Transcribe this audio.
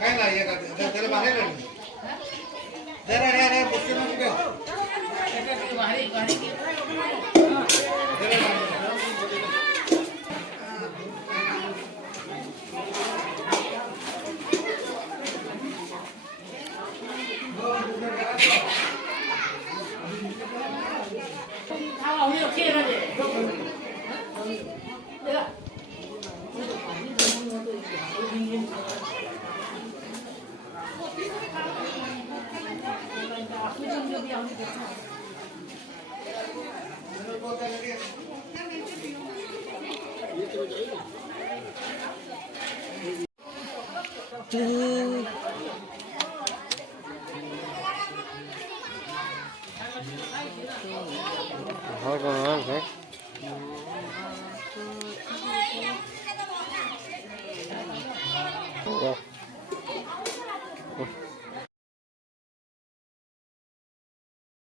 काय नाही त्याला बाहेर जरा बसते ना कुठे Hold on, okay.